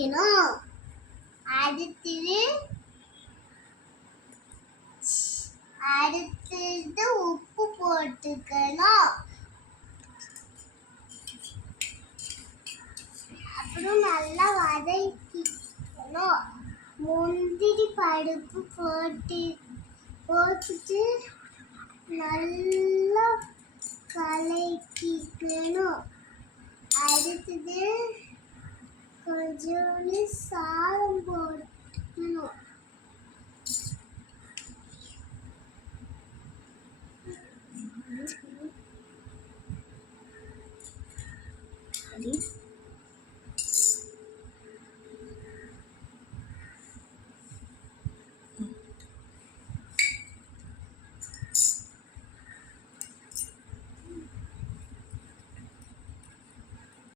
வைக்கணும். அடுத்தது உப்பு போட்டுக்கணும். அப்புறம் நல்லா வதக்கிக்கணும். முந்திரி பருப்பு போட்டுட்டு நல்லா கலக்கிக்கணும். அடுத்தது கொஞ்சோண்டு சாதம் போட்டுக்கணும்.